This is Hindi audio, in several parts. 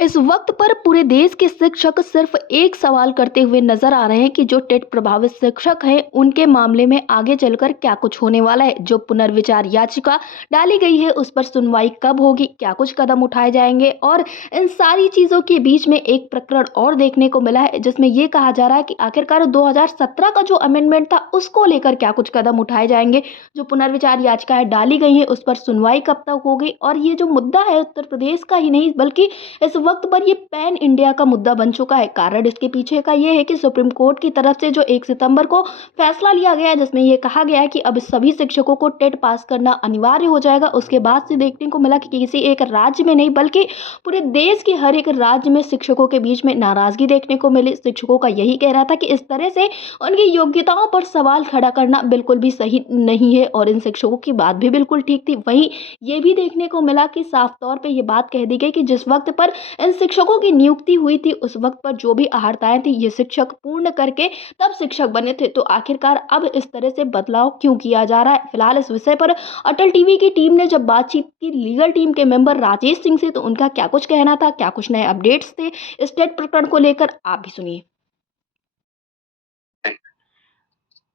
इस वक्त पर पूरे देश के शिक्षक सिर्फ एक सवाल करते हुए नजर आ रहे हैं कि जो टेट प्रभावित शिक्षक हैं उनके मामले में आगे चलकर क्या कुछ होने वाला है। जो पुनर्विचार याचिका डाली गई है उस पर सुनवाई कब होगी, क्या कुछ कदम उठाए जाएंगे। और इन सारी चीजों के बीच में एक प्रकरण और देखने को मिला है जिसमें यह कहा जा रहा है कि आखिरकार 2017 का जो अमेंडमेंट था उसको लेकर क्या कुछ कदम उठाए जाएंगे। जो पुनर्विचार याचिकाएं डाली गई हैं उस पर सुनवाई कब तक होगी। और ये जो मुद्दा है उत्तर प्रदेश का ही नहीं बल्कि इस वक्त पर ये पैन इंडिया का मुद्दा बन चुका है। कारण इसके पीछे का ये है कि सुप्रीम कोर्ट की तरफ से जो 1 सितंबर को फैसला लिया गया है जिसमें ये कहा गया है कि अब सभी शिक्षकों को टेट पास करना अनिवार्य हो जाएगा। उसके बाद से देखने को मिला कि किसी एक राज्य में नहीं बल्कि पूरे देश के हर एक राज्य में शिक्षकों के बीच में नाराजगी देखने को मिली। शिक्षकों का यही कहना था कि इस तरह से उनकी योग्यताओं पर सवाल खड़ा करना बिल्कुल भी सही नहीं है और इन शिक्षकों की बात भी बिल्कुल ठीक थी। वहीं ये भी देखने को मिला कि साफ तौर पे ये बात कह दी गई कि जिस वक्त पर इन शिक्षकों की नियुक्ति हुई थी उस वक्त पर जो भी अहर्ताएं थी ये शिक्षक पूर्ण करके तब शिक्षक बने थे। तो आखिरकार अब इस तरह से बदलाव क्यों किया जा रहा है। फिलहाल इस विषय पर अटल टीवी की टीम ने जब बातचीत की लीगल टीम के मेंबर राजेश सिंह से तो उनका क्या कुछ कहना था, क्या कुछ नए अपडेट्स थे इस टेट प्रकरण को लेकर, आप भी सुनिए।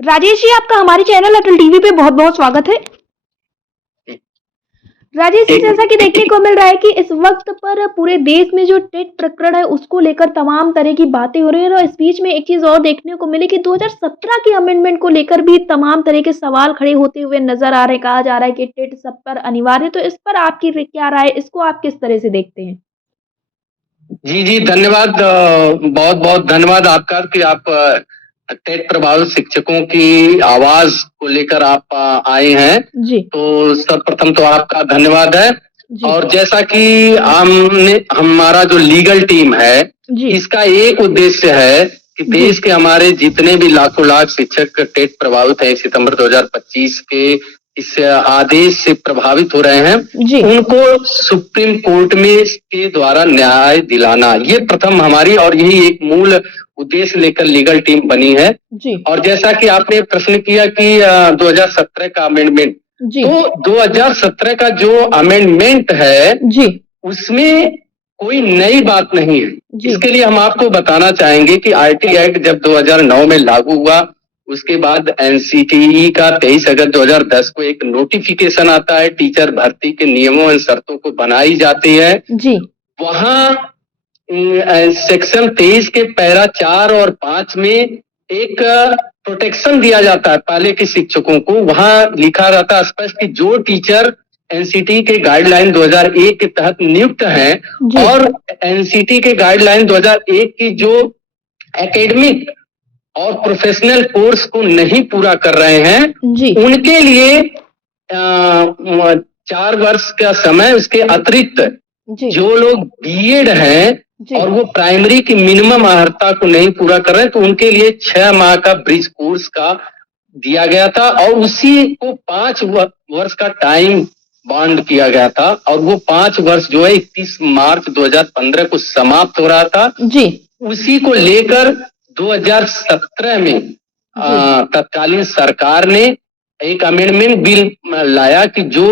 राजेश जी, आपका हमारे चैनल अटल टीवी पे बहुत बहुत स्वागत है। राजेश जी, जैसा कि देखने को मिल रहा है कि इस वक्त पर पूरे देश में जो टेट प्रकरण है उसको लेकर तमाम तरह की बातें हो रही हैं और इस बीच में एक चीज और देखने को मिली कि 2017 के अमेंडमेंट को लेकर भी तमाम तरह के सवाल खड़े होते हुए नजर आ रहे हैं। कहा जा रहा है कि टेट सब पर अनिवार्य, तो इस पर आपकी क्या राय, इसको आप किस तरह से देखते हैं? जी जी, धन्यवाद। बहुत बहुत धन्यवाद आपका कि आप टेट प्रभावित शिक्षकों की आवाज को लेकर आप आए हैं जी तो सर्वप्रथम तो आपका धन्यवाद है। जी और जैसा कि हमारा जो लीगल टीम है जी इसका एक उद्देश्य है कि देश के हमारे जितने भी लाखों लाख शिक्षक टेट प्रभावित हैं सितंबर 2025 के इस आदेश से प्रभावित हो रहे हैं जी उनको सुप्रीम कोर्ट में के द्वारा न्याय दिलाना, ये प्रथम हमारी और यही एक मूल उद्देश्य लेकर लीगल टीम बनी है। जी और जैसा कि आपने प्रश्न किया कि 2017 का अमेंडमेंट, जी तो 2017 का जो अमेंडमेंट है जी उसमें कोई नई बात नहीं है। जी इसके लिए हम आपको बताना चाहेंगे कि आरटी एक्ट जब 2009 में लागू हुआ उसके बाद एनसीटीई का 23 अगस्त 2010 को एक नोटिफिकेशन आता है, टीचर भर्ती के नियमों और शर्तों को बनाई जाती है। जी वहां सेक्शन 23 के पैरा 4 और 5 में एक प्रोटेक्शन दिया जाता है पहले के शिक्षकों को। वहां लिखा रहता है स्पष्ट कि जो टीचर एनसीटी के गाइडलाइन 2001 के तहत नियुक्त हैं और एनसीटी के गाइडलाइन 2001 की जो एकेडमिक और प्रोफेशनल कोर्स को नहीं पूरा कर रहे हैं उनके लिए 4 वर्ष का समय, उसके अतिरिक्त जो लोग बीएड हैं और वो प्राइमरी की मिनिमम अर्हता को नहीं पूरा कर रहे हैं तो उनके लिए 6 माह का ब्रिज कोर्स का दिया गया था और उसी को 5 वर्ष का टाइम बॉन्ड किया गया था और वो 5 वर्ष जो है 31 मार्च 2015 को समाप्त हो रहा था। उसी को लेकर 2017 में तत्कालीन सरकार ने एक अमेंडमेंट बिल लाया कि जो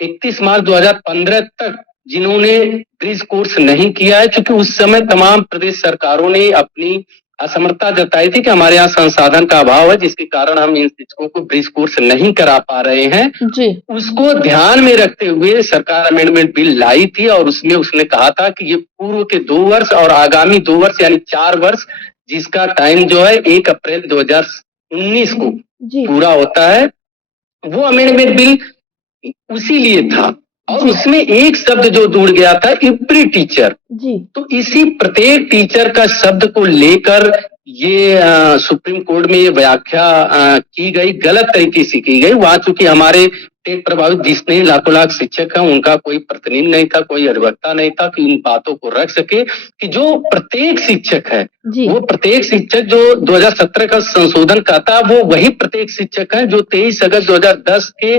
31 मार्च 2015 तक जिन्होंने ब्रिज कोर्स नहीं किया है, क्योंकि उस समय तमाम प्रदेश सरकारों ने अपनी असमर्थता जताई थी कि हमारे यहाँ संसाधन का अभाव है जिसके कारण हम इन शिक्षकों को ब्रिज कोर्स नहीं करा पा रहे हैं। उसको ध्यान में रखते हुए सरकार अमेंडमेंट बिल लाई थी और उसमें उसने कहा था कि ये पूर्व के 2 वर्ष और आगामी 2 वर्ष यानी 4 वर्ष जिसका टाइम जो है 1 अप्रैल 2019 को पूरा होता है, वो अमेंडमेंट बिल उसी लिए था। और उसमें एक शब्द जो जुड़ गया था एवरी टीचर, तो इसी प्रत्येक टीचर का शब्द को लेकर ये सुप्रीम कोर्ट में ये व्याख्या की गई, गलत तरीके से की गई। वहां चूंकि हमारे टेट प्रभावित जितने लाखों लाख शिक्षक हैं उनका कोई प्रतिनिधि नहीं था, कोई अधिवक्ता नहीं था कि इन बातों को रख सके कि जो प्रत्येक शिक्षक है वो प्रत्येक शिक्षक जो 2017 का संशोधन कहता है वो वही प्रत्येक शिक्षक है जो 23 अगस्त 2010 के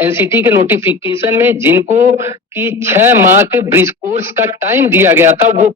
एनसीटी के नोटिफिकेशन में जिनको कि 6 माह के ब्रिज कोर्स का टाइम दिया गया था, वो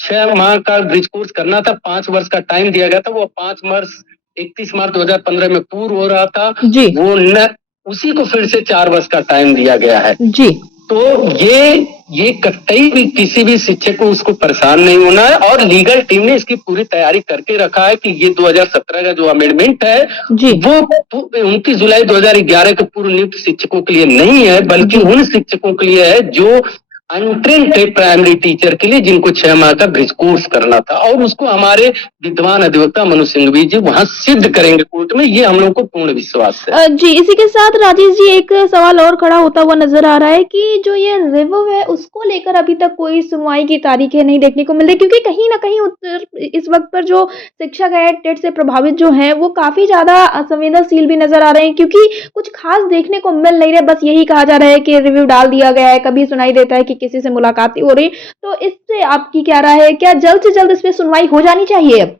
6 माह का ब्रिज कोर्स करना था, 5 वर्ष का टाइम दिया गया था, वो 5 वर्ष 31 मार्च 2015 में पूर्ण हो रहा था, वो न उसी को फिर से 4 वर्ष का टाइम दिया गया है। तो ये ये कतई भी किसी भी शिक्षक को उसको परेशान नहीं होना है, और लीगल टीम ने इसकी पूरी तैयारी करके रखा है कि ये 2017 का जो अमेंडमेंट है वो 29 जुलाई 2011 के पूर्व नियुक्त शिक्षकों के लिए नहीं है, बल्कि उन शिक्षकों के लिए है जो अनट्रेन्ड थे प्राइमरी टीचर के लिए, जिनको 6 माह का ब्रिज कोर्स करना था, और उसको हमारे विद्वान अधिवक्ता मनु सिंघवी जी वहां सिद्ध करेंगे कोर्ट में, ये हम लोग को पूर्ण विश्वास है। जी, इसी के साथ राजेश जी एक सवाल और खड़ा होता हुआ नजर आ रहा है कि जो ये रिव्यू है उसको लेकर अभी तक कोई सुनवाई की तारीखें नहीं देखने को मिल रही, क्योंकि कहीं न कहीं उत्तर इस वक्त पर जो शिक्षक है टेट से प्रभावित जो हैं वो काफ़ी ज़्यादा संवेदनशील भी नजर आ रहे हैं, क्योंकि कुछ खास देखने को मिल नहीं रहा है। बस यही कहा जा रहा है कि रिव्यू डाल दिया गया है, कभी सुनाई देता है कि किसी से मुलाकात ही हो रही। तो इससे आपकी क्या राय है? क्या जल्द से जल्द इस पे सुनवाई हो जानी चाहिए अब?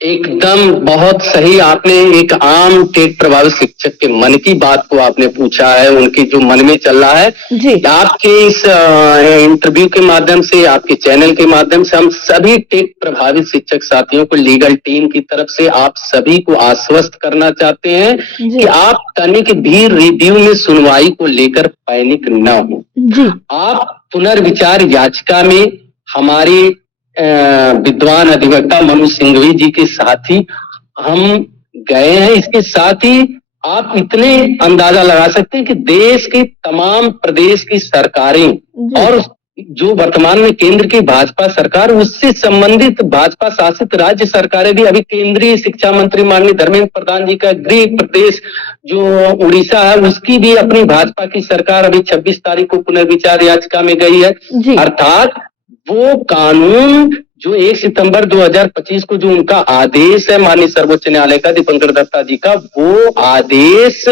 एकदम बहुत सही, आपने एक आम टेट प्रभावित शिक्षक के मन की बात को आपने पूछा है, उनके जो मन में चल रहा है जी। आपके इस इंटरव्यू के माध्यम से, आपके चैनल के माध्यम से हम सभी टेट प्रभावित शिक्षक साथियों को लीगल टीम की तरफ से आप सभी को आश्वस्त करना चाहते हैं कि आप तनिक भी रिव्यू में सुनवाई को लेकर पैनिक न हो जी। आप पुनर्विचार याचिका में हमारी विद्वान अधिवक्ता मनु सिंघवी जी के साथ ही हम गए हैं। इसके साथ ही आप इतने अंदाजा लगा सकते हैं कि देश के तमाम प्रदेश की सरकारें और जो वर्तमान में केंद्र की भाजपा सरकार, उससे संबंधित भाजपा शासित राज्य सरकारें भी, अभी केंद्रीय शिक्षा मंत्री माननीय धर्मेंद्र प्रधान जी का गृह प्रदेश जो उड़ीसा है, उसकी भी अपनी भाजपा की सरकार अभी 26 तारीख को पुनर्विचार याचिका में गई है। अर्थात वो कानून जो 1 सितंबर 2025 को जो उनका आदेश है माननीय सर्वोच्च न्यायालय का दीपंकर दत्ता जी का, वो आदेश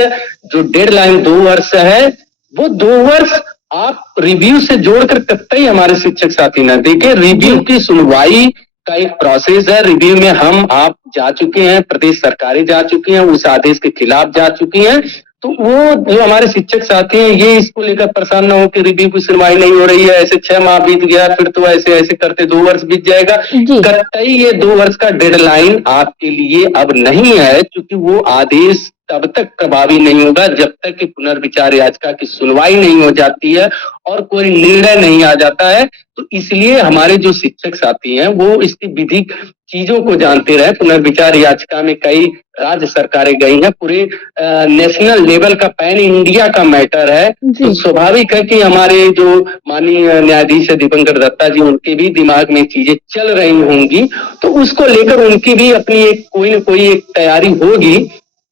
जो डेडलाइन 2 वर्ष है, वो 2 वर्ष आप रिव्यू से जोड़कर कतई हमारे शिक्षक साथी न देखें। रिव्यू की सुनवाई का एक प्रोसेस है। रिव्यू में हम आप जा चुके हैं, प्रदेश सरकारें जा चुकी हैं, उस आदेश के खिलाफ जा चुकी हैं। तो वो जो हमारे शिक्षक साथी हैं ये इसको लेकर परेशान ना हो कि रिव्यू की सुनवाई नहीं हो रही है, ऐसे 6 माह बीत गया, फिर तो ऐसे करते 2 वर्ष बीत जाएगा। कतई ये 2 वर्ष का डेडलाइन आपके लिए अब नहीं है, क्योंकि वो आदेश तब तक प्रभावी नहीं होगा जब तक कि पुनर्विचार याचिका की सुनवाई नहीं हो जाती है और कोई निर्णय नहीं आ जाता है। तो इसलिए हमारे जो शिक्षक साथी हैं वो इसकी विधिक चीजों को जानते रहे। पुनर्विचार याचिका में कई राज्य सरकारें गई हैं, पूरे नेशनल लेवल का, पैन इंडिया का मैटर है। तो स्वाभाविक है कि हमारे जो माननीय न्यायाधीश दीपंकर दत्ता जी, उनके भी दिमाग में चीजें चल रही होंगी, तो उसको लेकर उनकी भी अपनी एक कोई न कोई एक तैयारी होगी।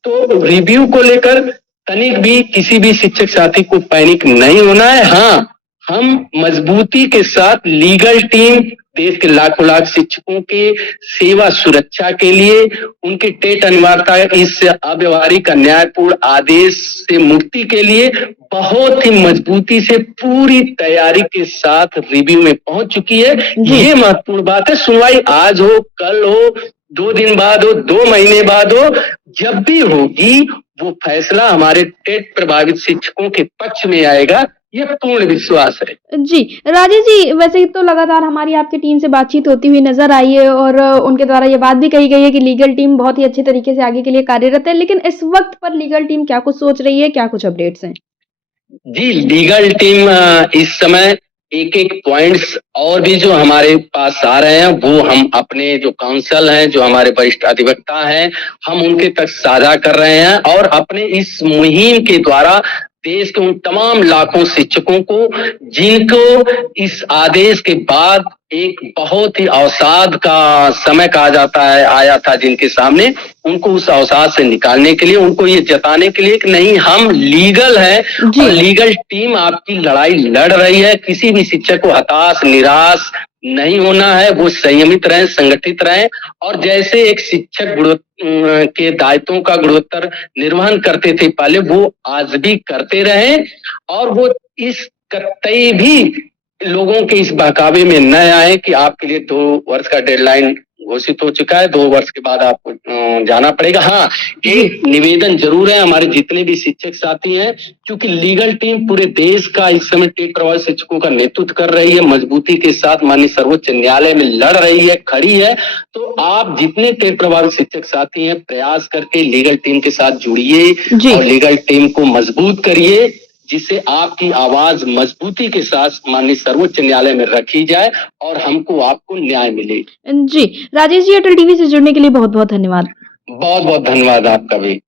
तो रिव्यू को लेकर तनिक भी किसी भी शिक्षक साथी को पैनिक नहीं होना है। हाँ, हम मजबूती के साथ लीगल टीम देश के लाखों लाख शिक्षकों के सेवा सुरक्षा के लिए, उनके टेट अनिवार्यता इस अव्यवहारिक अन्यायपूर्ण आदेश से मुक्ति के लिए बहुत ही मजबूती से पूरी तैयारी के साथ रिव्यू में पहुंच चुकी है। ये महत्वपूर्ण बात है। सुनवाई आज हो, कल हो, 2 दिन बाद हो, 2 महीने बाद हो, जब भी होगी वो फैसला हमारे टेट प्रभावित शिक्षकों के पक्ष में आएगा, ये पूर्ण विश्वास है जी। राजेश जी, वैसे तो लगातार हमारी आपकी टीम से बातचीत होती हुई नजर आई है और उनके द्वारा ये बात भी कही गई है कि लीगल टीम बहुत ही अच्छे तरीके से आगे के लिए कार्यरत है, लेकिन इस वक्त पर लीगल टीम क्या कुछ सोच रही है, क्या कुछ अपडेट्स हैं? जी, लीगल टीम इस समय एक पॉइंट्स और भी जो हमारे पास आ रहे हैं, वो हम अपने जो काउंसिल हैं, जो हमारे वरिष्ठ अधिवक्ता हैं, हम उनके तक साझा कर रहे हैं और अपने इस मुहिम के द्वारा देश के उन तमाम लाखों शिक्षकों को जिनको इस आदेश के बाद एक बहुत ही अवसाद का समय कहा जाता है आया था जिनके सामने, उनको उस अवसाद से निकालने के लिए, उनको ये जताने के लिए कि नहीं, हम लीगल है और लीगल टीम आपकी लड़ाई लड़ रही है। किसी भी शिक्षक को हताश निराश नहीं होना है, वो संयमित रहें, संगठित रहें और जैसे एक शिक्षक के दायित्वों का गुणवत्तर निर्वहन करते थे पहले, वो आज भी करते रहें और वो इस कतई भी लोगों के इस बहकावे में न आए कि आपके लिए 2 वर्ष का डेडलाइन घोषित हो चुका है, 2 वर्ष के बाद आपको जाना पड़ेगा। हाँ, एक निवेदन जरूर है हमारे जितने भी शिक्षक साथी हैं, क्योंकि लीगल टीम पूरे देश का इस समय टेट प्रभावित शिक्षकों का नेतृत्व कर रही है, मजबूती के साथ माननीय सर्वोच्च न्यायालय में लड़ रही है, खड़ी है। तो आप जितने टेट प्रभावित शिक्षक साथी हैं, प्रयास करके लीगल टीम के साथ जुड़िए और लीगल टीम को मजबूत करिए। जिससे आपकी आवाज मजबूती के साथ माननीय सर्वोच्च न्यायालय में रखी जाए और हमको आपको न्याय मिले। जी, राजेश जी, अटल टीवी से जुड़ने के लिए बहुत-बहुत धन्यवाद। बहुत बहुत धन्यवाद आपका भी।